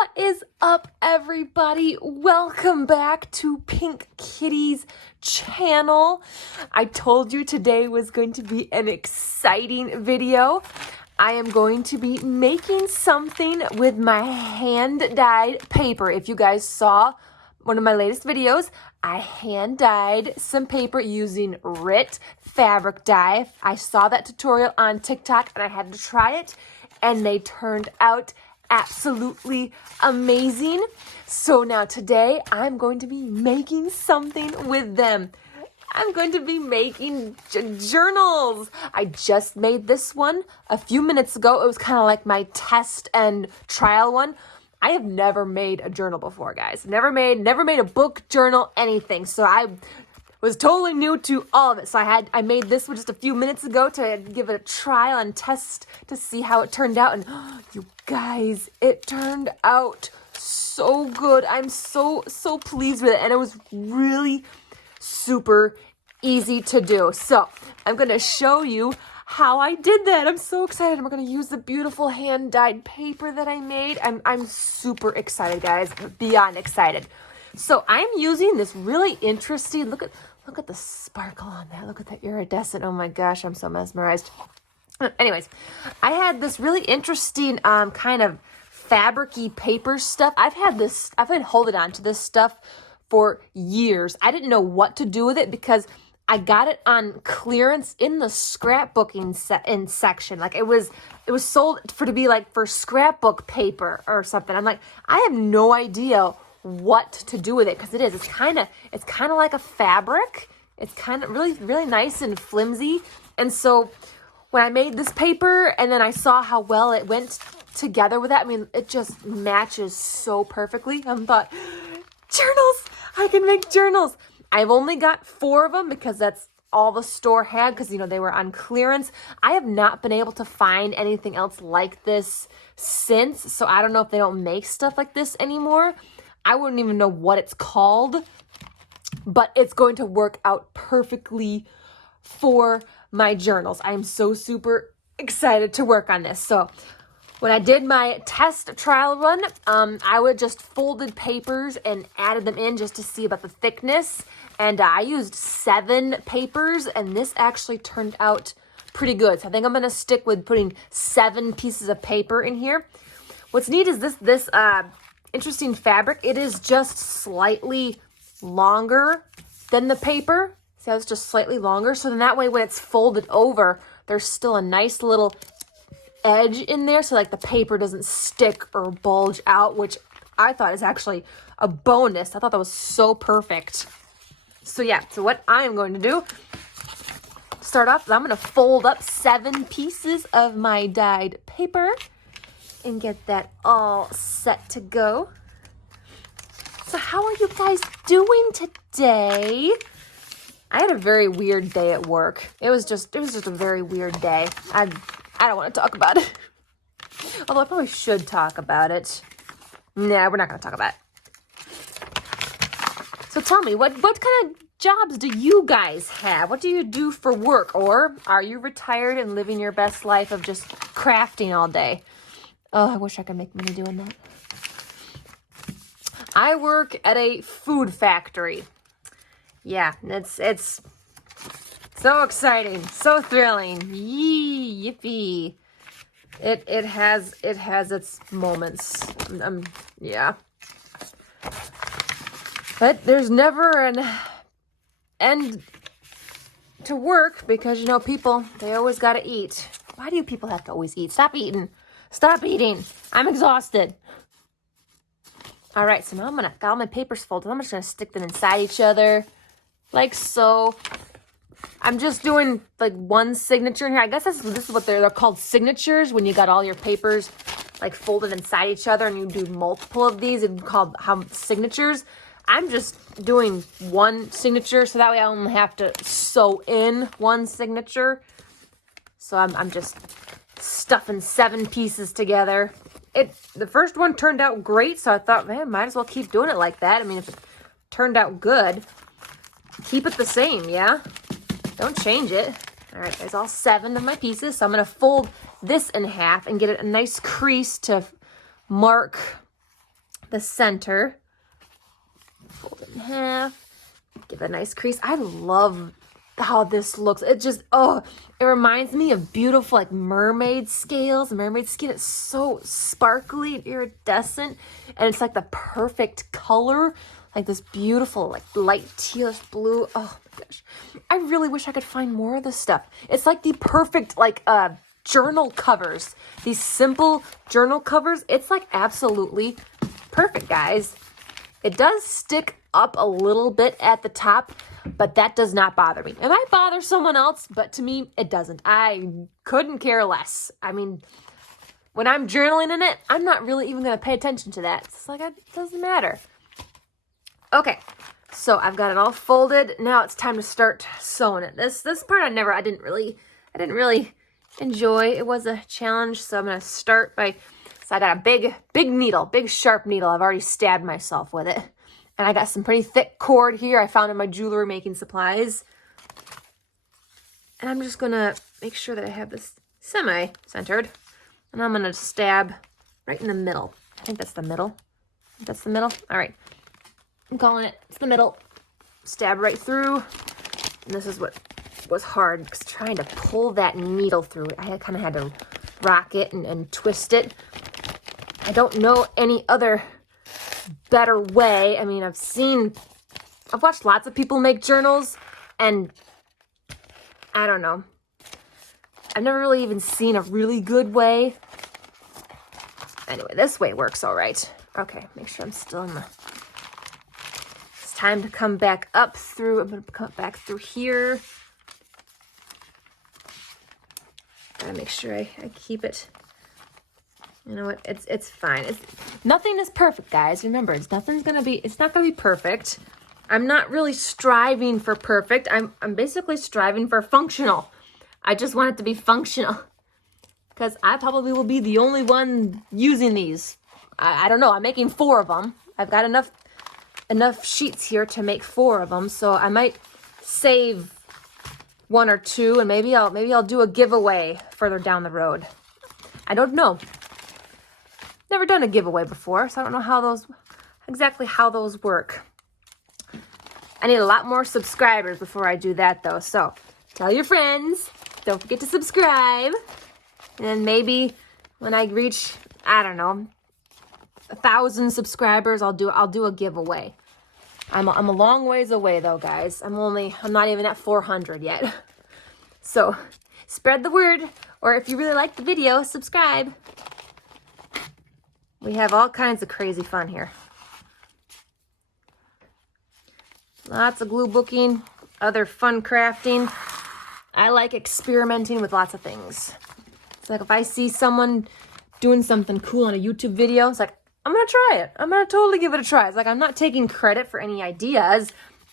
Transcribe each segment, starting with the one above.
What is up, everybody? Welcome back to Pink Kitty's channel. I told you today was going to be an exciting video. I am going to be making something with my hand-dyed paper. If you guys saw one of my latest videos, I hand-dyed some paper using RIT fabric dye. I saw that tutorial on TikTok and I had to try it, and they turned out absolutely amazing. So now today I'm going to be making something with them. I'm going to be making journals. I just made this one a few minutes ago. It was kind of like my test and trial one. I have never made a journal before, guys. Never made a book, journal, anything. So I was totally new to all of it. So I made this one just a few minutes ago to give it a trial and test to see how it turned out. And you guys, it turned out so good. I'm so pleased with it. And it was really super easy to do. So I'm going to show you how I did that. I'm so excited. I'm going to use the beautiful hand-dyed paper that I made. I'm super excited, guys. Beyond excited. So I'm using this really interesting, look at the sparkle on that. Look at that iridescent. Oh my gosh, I'm so mesmerized. Anyways, I had this really interesting kind of fabric-y paper stuff. I've been holding on to this stuff for years. I didn't know what to do with it because I got it on clearance in the scrapbooking section. Like it was sold to be like for scrapbook paper or something. I'm like, I have no idea what to do with it because it's kind of like a fabric. It's kind of really nice and flimsy. And so when I made this paper and then I saw how well it went together with that, I mean, it just matches so perfectly. I thought, journals, I can make journals. I've only got 4 of them because that's all the store had because, they were on clearance. I have not been able to find anything else like this since, so I don't know if they don't make stuff like this anymore. I wouldn't even know what it's called, but it's going to work out perfectly for my journals. I am so super excited to work on this. So when I did my test trial run, I would just folded papers and added them in just to see about the thickness. And I used 7 papers, and this actually turned out pretty good. So I think I'm going to stick with putting 7 pieces of paper in here. What's neat is this interesting fabric. It is just slightly longer than the paper. See how it's just slightly longer? So then that way when it's folded over, there's still a nice little edge in there so like the paper doesn't stick or bulge out, which I thought is actually a bonus. I thought that was so perfect. So yeah, so what I am going to do, start off is I'm going to fold up 7 pieces of my dyed paper and get that all set to go. So how are you guys doing today? I had a very weird day at work. It was just a very weird day. I don't want to talk about it. Although I probably should talk about it. Nah, we're not going to talk about it. So tell me, what kind of jobs do you guys have? What do you do for work? Or are you retired and living your best life of just crafting all day? Oh, I wish I could make money doing that. I work at a food factory. Yeah, it's so exciting, so thrilling. Yee, yippee. It has its moments. Yeah. But there's never an end to work because people, they always got to eat. Why do people have to always eat? Stop eating. Stop eating. I'm exhausted. All right, so now got all my papers folded. I'm just going to stick them inside each other like so. I'm just doing like one signature in here. I guess this is what they're called, signatures, when you got all your papers like folded inside each other and you do multiple of these and called signatures. I'm just doing one signature so that way I only have to sew in one signature. So I'm just stuffing 7 pieces together. The first one turned out great, so I thought, man, might as well keep doing it like that. I mean, if it turned out good, keep it the same, yeah? Don't change it. All right, there's all 7 of my pieces, so I'm going to fold this in half and get a nice crease to mark the center. Fold it in half. Give it a nice crease. I love how this looks. It just, oh, it reminds me of beautiful like mermaid scales, mermaid skin. It's so sparkly and iridescent, and it's like the perfect color, like this beautiful like light tealish blue. Oh my gosh, I really wish I could find more of this stuff. It's like the perfect like journal covers, these simple journal covers. It's like absolutely perfect, guys. It does stick up a little bit at the top, but that does not bother me. It might bother someone else, but to me, it doesn't. I couldn't care less. I mean, when I'm journaling in it, I'm not really even going to pay attention to that. It's like, it doesn't matter. Okay, so I've got it all folded. Now it's time to start sewing it. This part I didn't really enjoy. It was a challenge, so I'm going to start by, so I got a big needle, big sharp needle. I've already stabbed myself with it. And I got some pretty thick cord here I found in my jewelry making supplies. And I'm just going to make sure that I have this semi-centered. And I'm going to stab right in the middle. I think that's the middle. That's the middle. All right. I'm calling it. It's the middle. Stab right through. And this is what was hard, because trying to pull that needle through it, I kind of had to rock it and twist it. I don't know any other better way. I mean, I've watched lots of people make journals, and I don't know. I've never really even seen a really good way. Anyway, this way works all right. Okay, make sure I'm still in the... It's time to come back up through. I'm going to come back through here. Gotta make sure I keep it. You know what? It's fine. Nothing is perfect, guys. Remember, it's not gonna be perfect. I'm not really striving for perfect. I'm basically striving for functional. I just want it to be functional, because I probably will be the only one using these. I don't know. I'm making 4 of them. I've got enough sheets here to make 4 of them, so I might save 1 or 2, and maybe I'll do a giveaway further down the road. I don't know. Never done a giveaway before, so I don't know exactly how those work. I need a lot more subscribers before I do that, though. So tell your friends. Don't forget to subscribe. And then maybe when I reach, I don't know, 1,000 subscribers, I'll do a giveaway. I'm a long ways away, though, guys. I'm not even at 400 yet. So spread the word, or if you really like the video, subscribe. We have all kinds of crazy fun here. Lots of glue booking, other fun crafting. I like experimenting with lots of things. It's like if I see someone doing something cool on a YouTube video, it's like, I'm going to try it. I'm going to totally give it a try. It's like I'm not taking credit for any ideas.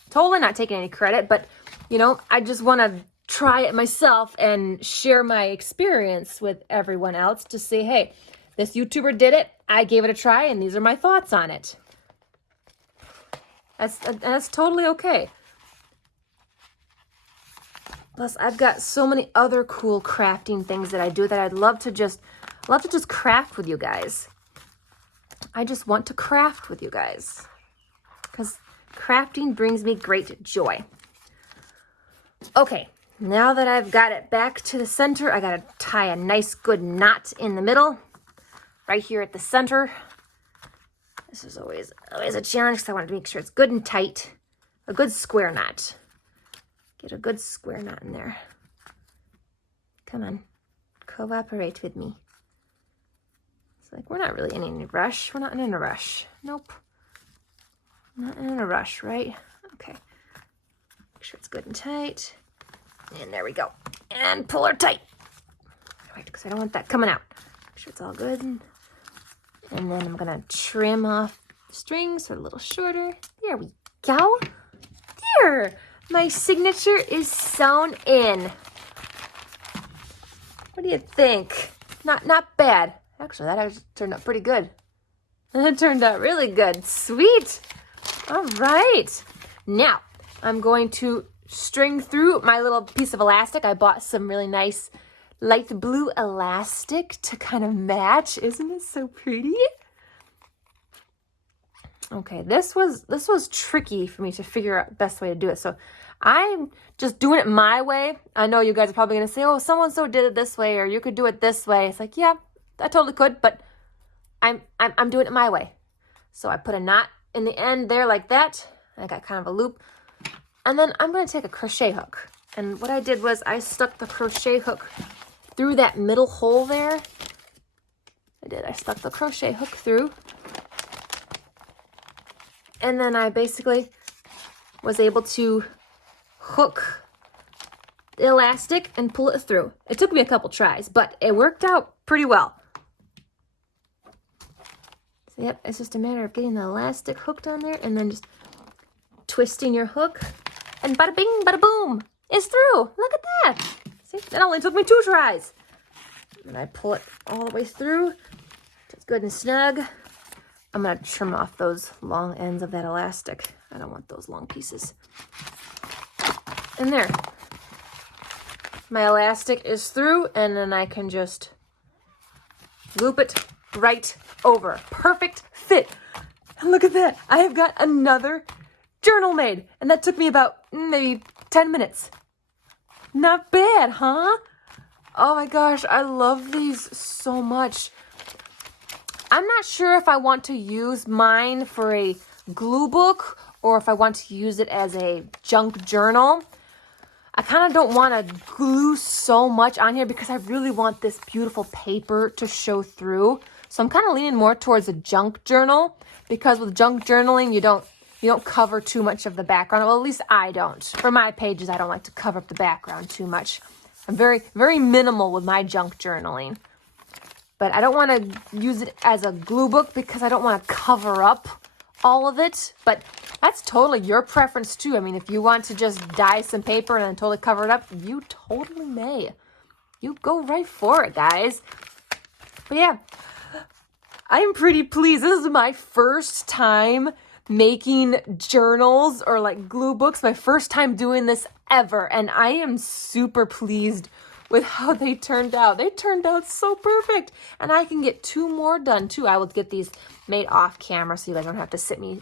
Totally not taking any credit, but, you know, I just want to try it myself and share my experience with everyone else to say, hey, this YouTuber did it. I gave it a try, and these are my thoughts on it. That's totally okay. Plus, I've got so many other cool crafting things that I do that I'd love to just craft with you guys. I just want to craft with you guys, because crafting brings me great joy. Okay, now that I've got it back to the center, I gotta tie a nice good knot in the middle. Right here at the center. This is always a challenge, because I want to make sure it's good and tight. A good square knot. Get a good square knot in there. Come on. Cooperate with me. It's like, we're not really in any rush. We're not in a rush. Nope. Not in a rush, right? Okay. Make sure it's good and tight. And there we go. And pull her tight. Right, because I don't want that coming out. Make sure it's all good. And then I'm going to trim off the strings so they're a little shorter. There we go. There. My signature is sewn in. What do you think? Not bad. Actually, that actually turned out pretty good. That turned out really good. Sweet. All right. Now, I'm going to string through my little piece of elastic. I bought some really nice light blue elastic to kind of match. Isn't it so pretty? Okay, this was tricky for me to figure out the best way to do it. So I'm just doing it my way. I know you guys are probably gonna say, oh, so-and-so did it this way, or you could do it this way. It's like, yeah, I totally could, but I'm doing it my way. So I put a knot in the end there like that. I got kind of a loop. And then I'm gonna take a crochet hook. And what I did was I stuck the crochet hook through that middle hole there. I stuck the crochet hook through. And then I basically was able to hook the elastic and pull it through. It took me a couple tries, but it worked out pretty well. So yep, it's just a matter of getting the elastic hooked on there and then just twisting your hook, and bada bing, bada boom, it's through. Look at that. See, that only took me 2 tries. And I pull it all the way through. It's good and snug. I'm gonna trim off those long ends of that elastic. I don't want those long pieces. And there. My elastic is through, and then I can just loop it right over. Perfect fit. And look at that. I have got another journal made, and that took me about maybe 10 minutes. Not bad, huh? Oh my gosh, I love these so much. I'm not sure if I want to use mine for a glue book or if I want to use it as a junk journal. I kind of don't want to glue so much on here because I really want this beautiful paper to show through. So I'm kind of leaning more towards a junk journal, because with junk journaling, you don't cover too much of the background. Well, at least I don't. For my pages, I don't like to cover up the background too much. I'm very, very minimal with my junk journaling. But I don't want to use it as a glue book because I don't want to cover up all of it. But that's totally your preference too. I mean, if you want to just dye some paper and then totally cover it up, you totally may. You go right for it, guys. But yeah, I'm pretty pleased. This is my first time making journals or like glue books. My first time doing this ever. And I am super pleased with how they turned out. They turned out so perfect. And I can get 2 more done too. I will get these made off camera so you guys don't have to sit and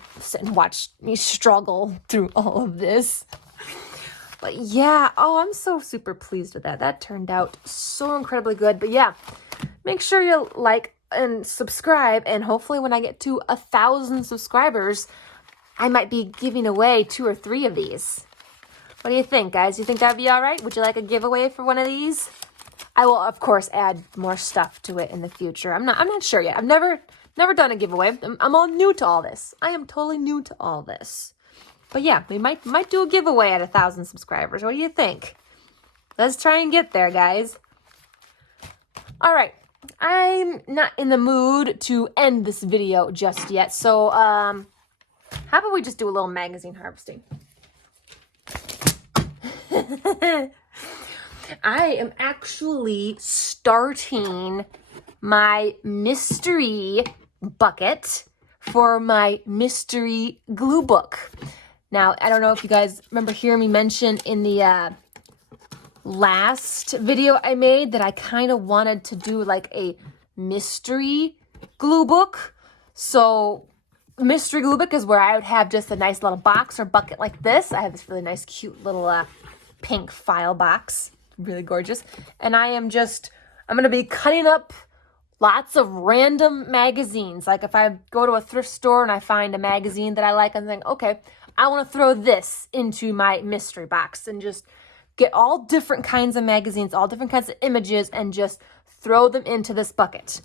watch me struggle through all of this. But yeah, oh, I'm so super pleased with that. That turned out so incredibly good. But yeah, make sure you like and subscribe. And hopefully when I get to 1,000 subscribers, I might be giving away 2 or 3 of these. What do you think, guys? You think that'd be all right? Would you like a giveaway for one of these? I will, of course, add more stuff to it in the future. I'm not sure yet. I've never done a giveaway. I'm all new to all this. I am totally new to all this. But yeah, we might do a giveaway at 1,000 subscribers. What do you think? Let's try and get there, guys. All right. I'm not in the mood to end this video just yet. So, how about we just do a little magazine harvesting? I am actually starting my mystery bucket for my mystery glue book. Now, I don't know if you guys remember hearing me mention in the last video I made that I kind of wanted to do like a mystery glue book. So mystery glue book is where I would have just a nice little box or bucket like this. I have this really nice, cute little pink file box. Really gorgeous. And I'm going to be cutting up lots of random magazines. Like if I go to a thrift store and I find a magazine that I like, I'm thinking, okay, I want to throw this into my mystery box and just get all different kinds of magazines, all different kinds of images, and just throw them into this bucket.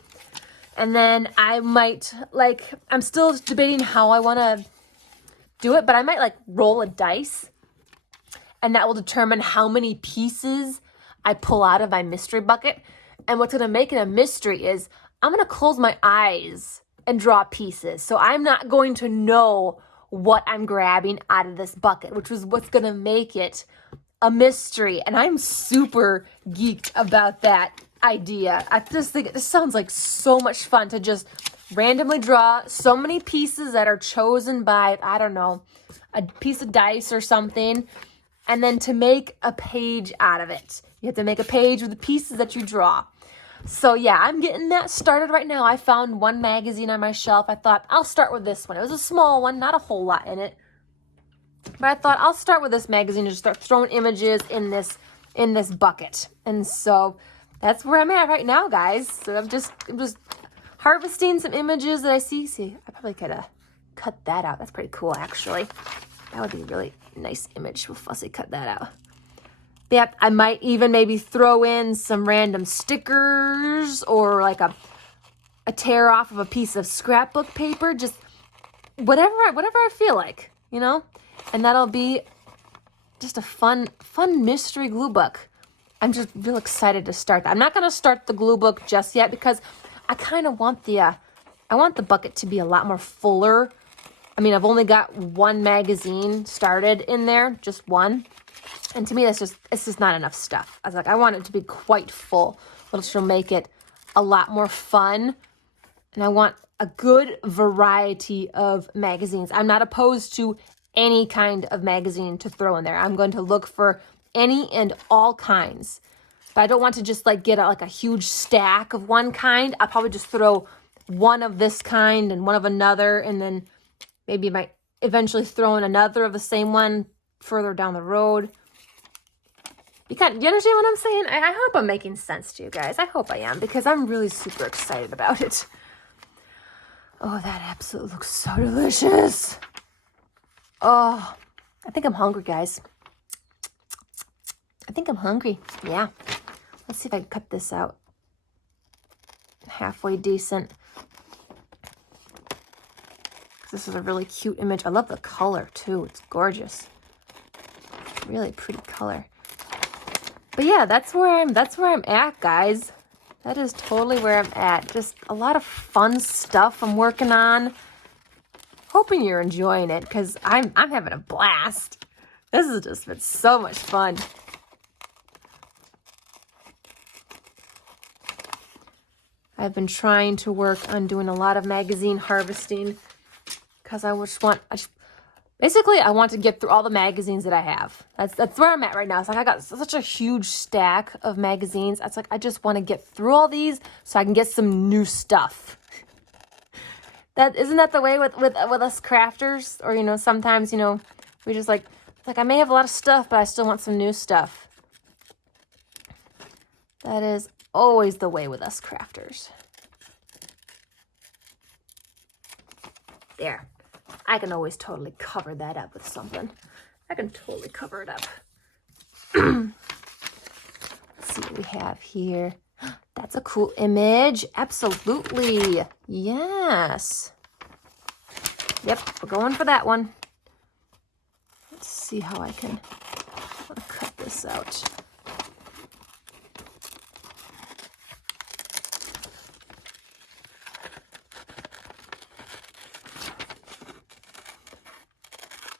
And then I might, I'm still debating how I want to do it, but I might roll a dice, and that will determine how many pieces I pull out of my mystery bucket. And what's going to make it a mystery is I'm going to close my eyes and draw pieces. So I'm not going to know what I'm grabbing out of this bucket, which is what's going to make it a mystery. And I'm super geeked about that idea. I just think this sounds like so much fun to just randomly draw so many pieces that are chosen by, I don't know, a piece of dice or something, and then to make a page out of it. You have to make a page with the pieces that you draw. So yeah, I'm getting that started right now. I found one magazine on my shelf. I thought I'll start with this one. It was a small one, not a whole lot in it. But I thought I'll start with this magazine and just start throwing images in this bucket. And so that's where I'm at right now, guys. So I'm just harvesting some images that I see. See, I probably could have cut that out. That's pretty cool, actually. That would be a really nice image. We'll fussy cut that out. Yep, I might even maybe throw in some random stickers or like a tear off of a piece of scrapbook paper. Just whatever I feel like, you know? And that'll be just a fun mystery glue book. I'm just real excited to start that. I'm not going to start the glue book just yet because I kind of want I want the bucket to be a lot more fuller. I mean, I've only got one magazine started in there, just one. And to me, it's just not enough stuff. I was like, I want it to be quite full, which will make it a lot more fun. And I want a good variety of magazines. I'm not opposed to any kind of magazine to throw in there. I'm going to look for any and all kinds. But I don't want to just like get like a huge stack of one kind. I'll probably just throw one of this kind and one of another, and then maybe I might eventually throw in another of the same one further down the road. You understand what I'm saying? I hope I'm making sense to you guys. I hope I am, because I'm really super excited about it. Oh, that absolutely looks so delicious. Oh, I think I'm hungry, guys. I think I'm hungry. Yeah. Let's see if I can cut this out halfway decent. This is a really cute image. I love the color, too. It's gorgeous. Really pretty color. But yeah, that's where I'm at, guys. That is totally where I'm at. Just a lot of fun stuff I'm working on. Hoping you're enjoying it, because I'm having a blast. This has just been so much fun. I've been trying to work on doing a lot of magazine harvesting because I want to get through all the magazines that I have. That's where I'm at right now. It's like I got such a huge stack of magazines. It's like I just want to get through all these so I can get some new stuff. Isn't that the way with us crafters? Or sometimes we just like I may have a lot of stuff, but I still want some new stuff. That is always the way with us crafters. There. I can always totally cover that up with something. I can totally cover it up. Let's see what we have here. That's a cool image. Absolutely. Yes. Yep, we're going for that one. Let's see how I can cut this out.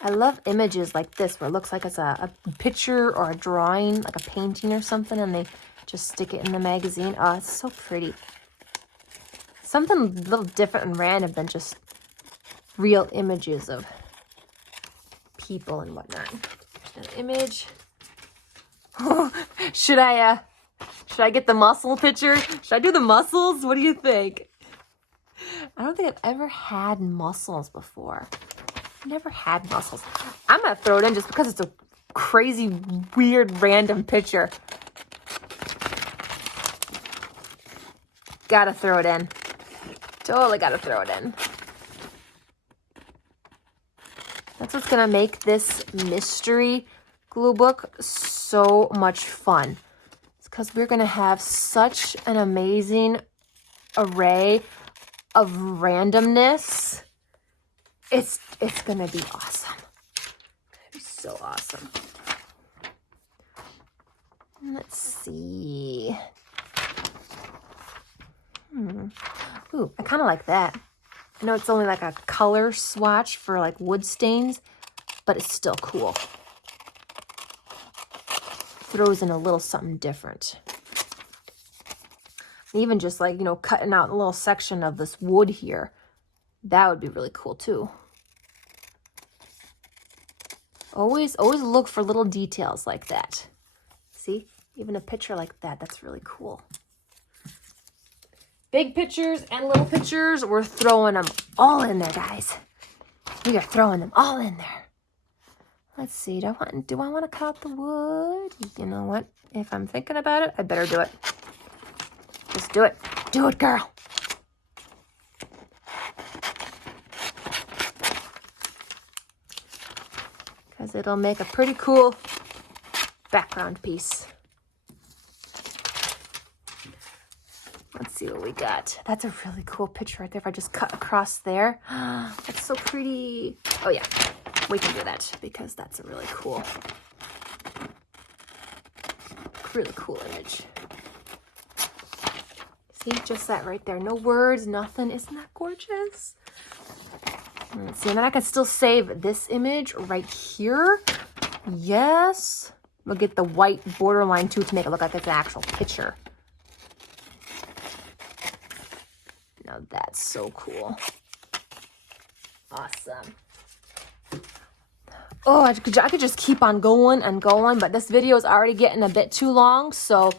I love images like this where it looks like it's a picture or a drawing, like a painting or something, and they just stick it in the magazine. Oh, it's so pretty. Something a little different and random than just real images of people and whatnot. An image. Oh, should I get the muscle picture? Should I do the muscles? What do you think? I don't think I've ever had muscles before. Never had muscles. I'm gonna throw it in just because it's a crazy, weird, random picture. Gotta throw it in. Totally gotta throw it in. That's what's gonna make this mystery glue book so much fun. It's because we're gonna have such an amazing array of randomness. It's gonna be awesome. It's gonna be so awesome. Let's see. Ooh, I kind of like that. I know it's only like a color swatch for like wood stains, but it's still cool. Throws in a little something different. Even just like, cutting out a little section of this wood here. That would be really cool too. Always look for little details like that. See? Even a picture like that, that's really cool. Big pictures and little pictures, we're throwing them all in there, guys. We are throwing them all in there. Let's see, do I want to cut out the wood? You know what? If I'm thinking about it, I better do it. Just do it. Do it, girl. Because it'll make a pretty cool background piece. Let's see what we got. That's a really cool picture right there. If I just cut across there. That's so pretty. Oh yeah, we can do that because that's a really cool image. See, just that right there. No words, nothing. Isn't that gorgeous? Let's see, and then I can still save this image right here. Yes. We'll get the white borderline too to make it look like it's an actual picture. Now that's so cool. Awesome. Oh, I could just keep on going and going, but this video is already getting a bit too long, so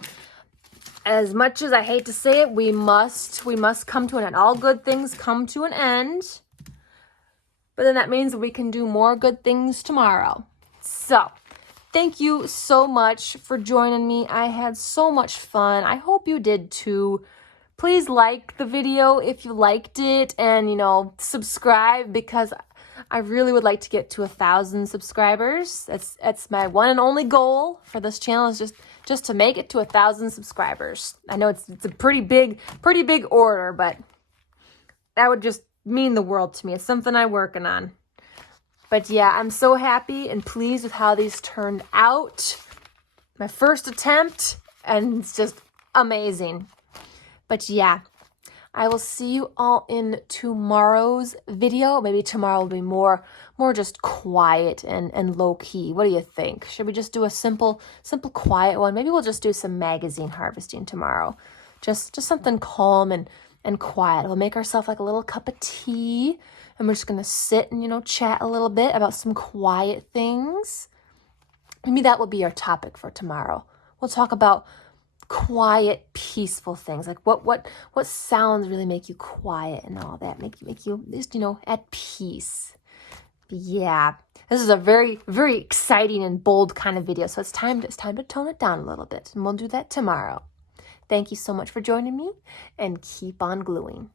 as much as I hate to say it, we must come to an end. All good things come to an end. But then that means we can do more good things tomorrow. So, thank you so much for joining me. I had so much fun. I hope you did too. Please like the video if you liked it, and, you know, subscribe because I really would like to get to 1,000 subscribers. That's my one and only goal for this channel, is just to make it to 1,000 subscribers. I know it's a pretty big order, but that would just mean the world to me. It's something I'm working on. But yeah, I'm so happy and pleased with how these turned out. My first attempt, and it's just amazing. But yeah, I will see you all in tomorrow's video. Maybe tomorrow will be more just quiet and low key. What do you think? Should we just do a simple quiet one? Maybe we'll just do some magazine harvesting tomorrow. Just something calm and quiet. We'll make ourselves like a little cup of tea, and we're just gonna sit and, you know, chat a little bit about some quiet things. Maybe that will be our topic for tomorrow. We'll talk about quiet, peaceful things, like what sounds really make you quiet and all that, make you just, you know, at peace. But yeah, this is a very, very exciting and bold kind of video, so it's time to tone it down a little bit, and we'll do that tomorrow. Thank you so much for joining me, and keep on gluing.